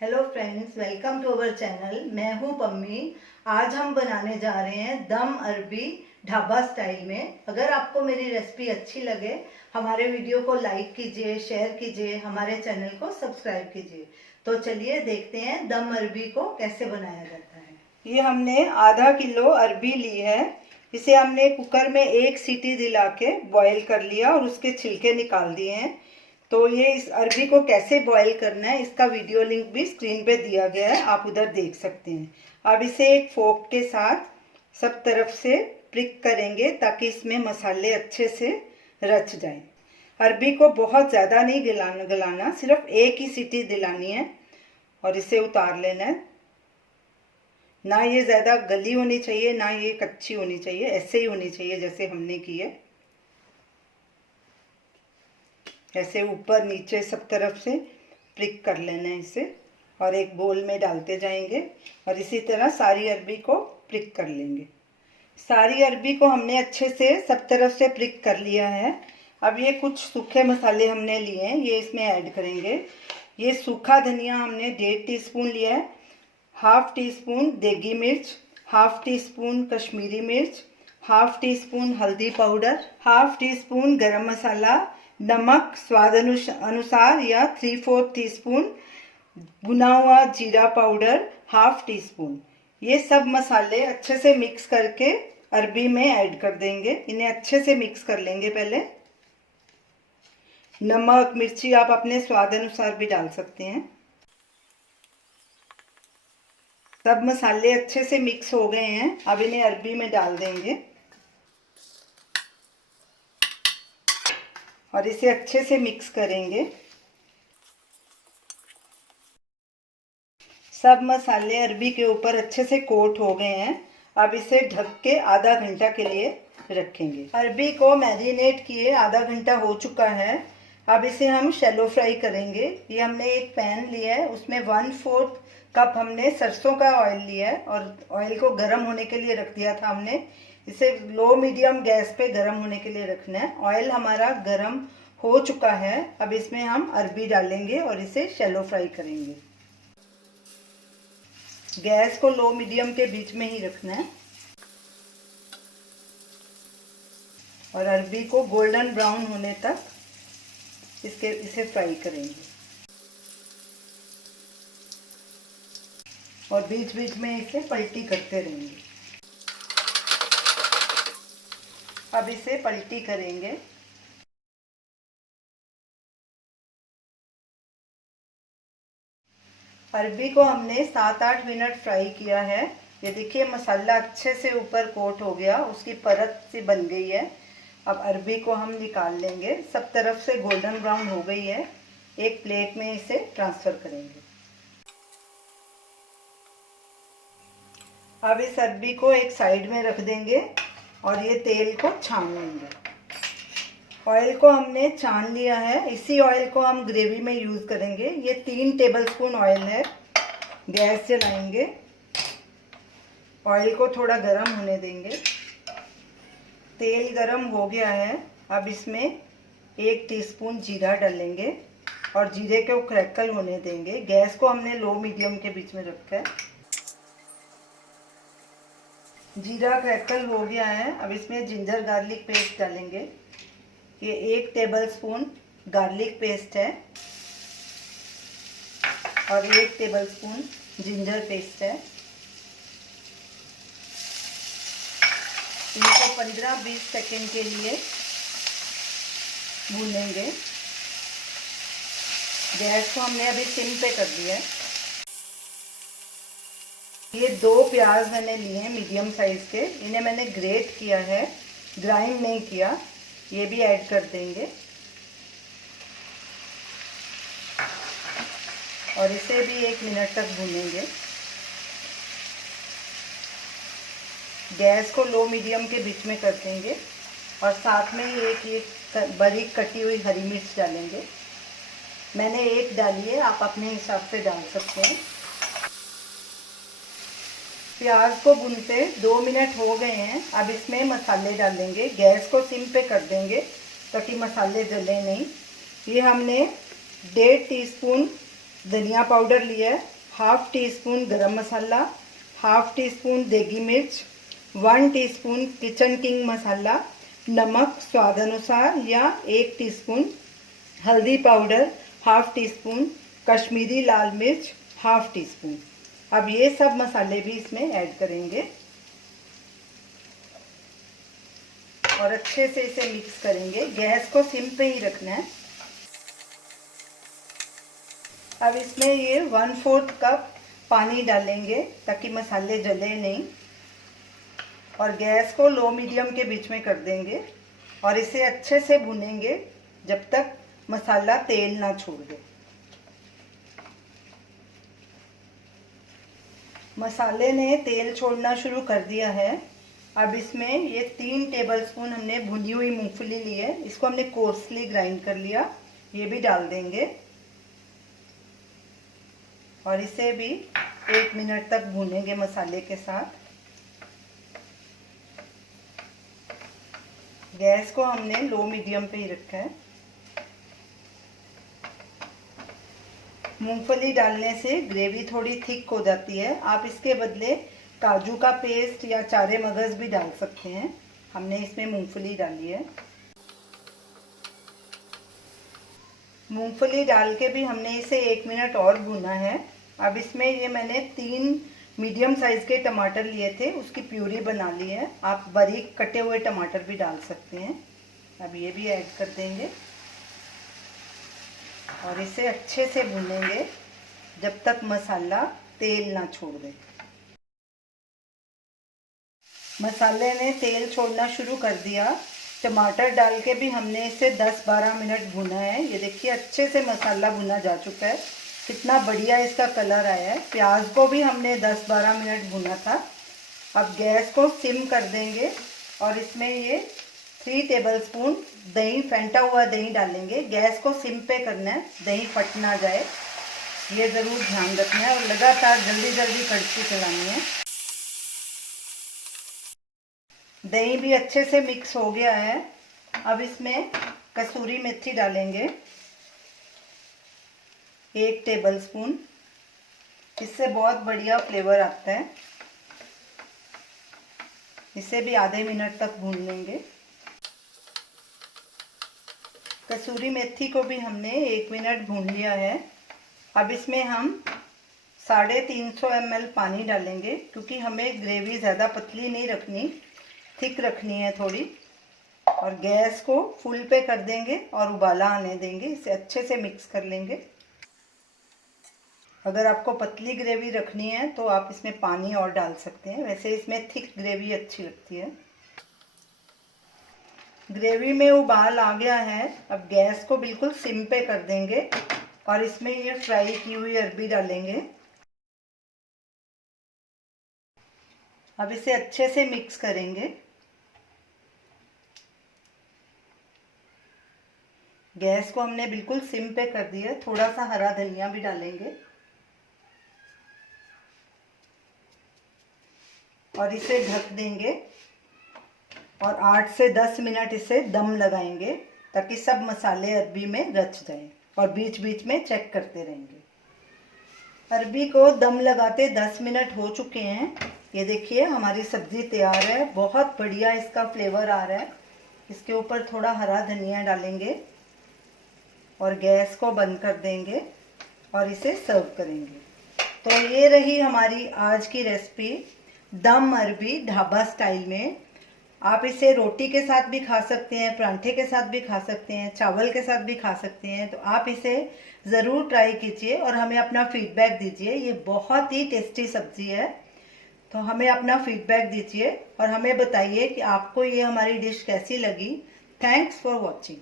Hello friends, welcome to our channel. मैं हूं पम्मी। आज हम बनाने जा रहे हैं दम अरबी ढाबा स्टाइल में। अगर आपको मेरी रेसिपी अच्छी लगे, हमारे वीडियो को लाइक कीजिए, शेयर कीजिए, हमारे चैनल को सब्सक्राइब कीजिए। तो चलिए देखते हैं दम अरबी को कैसे बनाया जाता है। ये हमने आधा किलो अरबी ली है। इसे हमने कुकर में एक सीटी दिला के बॉयल कर लिया और उसके छिलके निकाल दिए हैं। तो ये इस अरबी को कैसे बॉईल करना है, इसका वीडियो लिंक भी स्क्रीन पे दिया गया है, आप उधर देख सकते हैं। अब इसे एक फोक के साथ सब तरफ से प्रिक करेंगे ताकि इसमें मसाले अच्छे से रच जाएं। अरबी को बहुत ज़्यादा नहीं गलाना, सिर्फ एक ही सीटी दिलानी है और इसे उतार लेना है। ना ये ज़्यादा गली होनी चाहिए, ना ये कच्ची होनी चाहिए, ऐसे ही होनी चाहिए जैसे हमने की है। ऐसे ऊपर नीचे सब तरफ से प्रिक कर लेना है इसे और एक बोल में डालते जाएंगे और इसी तरह सारी अरबी को प्रिक कर लेंगे। सारी अरबी को हमने अच्छे से सब तरफ से प्रिक कर लिया है। अब ये कुछ सूखे मसाले हमने लिए हैं, ये इसमें ऐड करेंगे। ये सूखा धनिया हमने 1.5 टीस्पून लिया है, 1/2 टीस्पून देगी मिर्च, 1/2 टीस्पून कश्मीरी मिर्च, 1/2 टीस्पून हल्दी पाउडर, 1/2 टीस्पून गरम मसाला, नमक स्वाद अनुसार या 3/4 टीस्पून भुना हुआ जीरा पाउडर, 1/2 टीस्पून। ये सब मसाले अच्छे से मिक्स करके अरबी में ऐड कर देंगे। इन्हें अच्छे से मिक्स कर लेंगे। पहले नमक मिर्ची आप अपने स्वाद अनुसार भी डाल सकते हैं। सब मसाले अच्छे से मिक्स हो गए हैं। अब इन्हें अरबी में डाल देंगे और इसे अच्छे से मिक्स करेंगे। सब मसाले अरबी के ऊपर अच्छे से कोट हो गए हैं। अब इसे ढक के आधा घंटा के लिए रखेंगे। अरबी को मैरिनेट किए आधा घंटा हो चुका है। अब इसे हम शैलो फ्राई करेंगे। ये हमने एक पैन लिया है, उसमें 1/4 कप हमने सरसों का ऑयल लिया है और ऑयल को गर्म होने के लिए रख दिया था हमने। इसे लो मीडियम गैस पे गर्म होने के लिए रखना है। ऑयल हमारा गर्म हो चुका है। अब इसमें हम अरबी डालेंगे और इसे शैलो फ्राई करेंगे। गैस को लो मीडियम के बीच में ही रखना है और अरबी को गोल्डन ब्राउन होने तक इसे फ्राई करेंगे और बीच बीच में इसे पलटी करते रहेंगे। अब इसे पलटी करेंगे। अरबी को हमने 7-8 मिनट फ्राई किया है। ये देखिए मसाला अच्छे से ऊपर कोट हो गया, उसकी परत सी बन गई है। अब अरबी को हम निकाल लेंगे। सब तरफ से गोल्डन ब्राउन हो गई है। एक प्लेट में इसे ट्रांसफ़र करेंगे। अब इस अरबी को एक साइड में रख देंगे और ये तेल को छान लेंगे। ऑयल को हमने छान लिया है। इसी ऑयल को हम ग्रेवी में यूज़ करेंगे। ये 3 टेबलस्पून ऑयल है। गैस जलाएंगे, ऑयल को थोड़ा गरम होने देंगे। तेल गरम हो गया है। अब इसमें 1 टीस्पून जीरा डालेंगे और जीरे को क्रैकल होने देंगे। गैस को हमने लो मीडियम के बीच में रखा है। जीरा क्रैकल हो गया है। अब इसमें जिंजर गार्लिक पेस्ट डालेंगे। ये 1 टेबलस्पून गार्लिक पेस्ट है और 1 टेबलस्पून जिंजर पेस्ट है। इनको 15-20 सेकेंड के लिए भूनेंगे। गैस को हमने अभी सिम पे कर दिया है। ये 2 प्याज मैंने लिए हैं मीडियम साइज के। इन्हें मैंने ग्रेट किया है, ग्राइंड नहीं किया। ये भी ऐड कर देंगे और इसे भी 1 मिनट तक भूनेंगे। गैस को लो मीडियम के बीच में कर देंगे और साथ में एक बारीक कटी हुई हरी मिर्च डालेंगे। मैंने 1 डाली है, आप अपने हिसाब से डाल सकते हैं। प्याज को भूनते 2 मिनट हो गए हैं। अब इसमें मसाले डालेंगे। गैस को सिम पे कर देंगे ताकि मसाले जले नहीं। ये हमने 1.5 टीस्पून धनिया पाउडर लिया है, हाफ टी स्पून गरम मसाला, हाफ टी स्पून देगी मिर्च, 1 टीस्पून किचन किंग मसाला, नमक स्वाद अनुसार या 1 टीस्पून, हल्दी powder half teaspoon, Kashmiri लाल मिर्च हाफ टी स्पून। अब ये सब मसाले भी इसमें ऐड करेंगे और अच्छे से इसे मिक्स करेंगे। गैस को सिम पे ही रखना है। अब इसमें ये 1/4 कप पानी डालेंगे ताकि मसाले जले नहीं, और गैस को लो मीडियम के बीच में कर देंगे और इसे अच्छे से भूनेंगे जब तक मसाला तेल ना छोड़ दे। मसाले ने तेल छोड़ना शुरू कर दिया है। अब इसमें ये 3 टेबलस्पून हमने भुनी हुई मूंगफली ली है, इसको हमने कोर्सली ग्राइंड कर लिया, ये भी डाल देंगे और इसे भी 1 मिनट तक भूनेंगे मसाले के साथ। गैस को हमने लो मीडियम पे ही रखा है। मूंगफली डालने से ग्रेवी थोड़ी थिक हो जाती है। आप इसके बदले काजू का पेस्ट या चारे मगज भी डाल सकते हैं। हमने इसमें मूंगफली डाली है। मूंगफली डाल के भी हमने इसे 1 मिनट और भूना है। अब इसमें ये मैंने 3 मीडियम साइज के टमाटर लिए थे, उसकी प्यूरी बना ली है। आप बारीक कटे हुए टमाटर भी डाल सकते हैं। अब ये भी ऐड कर देंगे और इसे अच्छे से भूनेंगे जब तक मसाला तेल ना छोड़ दे। मसाले ने तेल छोड़ना शुरू कर दिया। टमाटर डाल के भी हमने इसे 10-12 मिनट भुना है। ये देखिए अच्छे से मसाला भुना जा चुका है, कितना बढ़िया इसका कलर आया है। प्याज को भी हमने 10-12 मिनट भुना था। अब गैस को सिम कर देंगे और इसमें ये 3 टेबलस्पून दही, फेंटा हुआ दही डालेंगे। गैस को सिम पे करना है, दही फट ना जाए, ये ज़रूर ध्यान रखना है और लगातार जल्दी जल्दी कड़छी चलानी है। दही भी अच्छे से मिक्स हो गया है। अब इसमें कसूरी मेथी डालेंगे 1 टेबलस्पून, इससे बहुत बढ़िया फ्लेवर आता है। इसे भी आधे मिनट तक भून लेंगे। कसूरी मेथी को भी हमने 1 मिनट भून लिया है। अब इसमें हम 350 ml पानी डालेंगे, क्योंकि हमें ग्रेवी ज़्यादा पतली नहीं रखनी, थिक रखनी है थोड़ी। और गैस को फुल पे कर देंगे और उबाला आने देंगे। इसे अच्छे से मिक्स कर लेंगे। अगर आपको पतली ग्रेवी रखनी है तो आप इसमें पानी और डाल सकते हैं, वैसे इसमें थिक ग्रेवी अच्छी लगती है। ग्रेवी में उबाल आ गया है। अब गैस को बिल्कुल सिम पे कर देंगे और इसमें ये फ्राई की हुई अरबी डालेंगे। अब इसे अच्छे से मिक्स करेंगे। गैस को हमने बिल्कुल सिम पे कर दिया। थोड़ा सा हरा धनिया भी डालेंगे और इसे ढक देंगे और 8 से 10 मिनट इसे दम लगाएंगे ताकि सब मसाले अरबी में रच जाएं, और बीच बीच में चेक करते रहेंगे। अरबी को दम लगाते 10 मिनट हो चुके हैं। ये देखिए हमारी सब्ज़ी तैयार है। बहुत बढ़िया इसका फ्लेवर आ रहा है। इसके ऊपर थोड़ा हरा धनिया डालेंगे और गैस को बंद कर देंगे और इसे सर्व करेंगे। तो ये रही हमारी आज की रेसिपी, दम अरबी ढाबा स्टाइल में। आप इसे रोटी के साथ भी खा सकते हैं, परांठे के साथ भी खा सकते हैं, चावल के साथ भी खा सकते हैं। तो आप इसे ज़रूर ट्राई कीजिए और हमें अपना फीडबैक दीजिए। ये बहुत ही टेस्टी सब्ज़ी है, तो हमें अपना फीडबैक दीजिए और हमें बताइए कि आपको ये हमारी डिश कैसी लगी। Thanks for watching.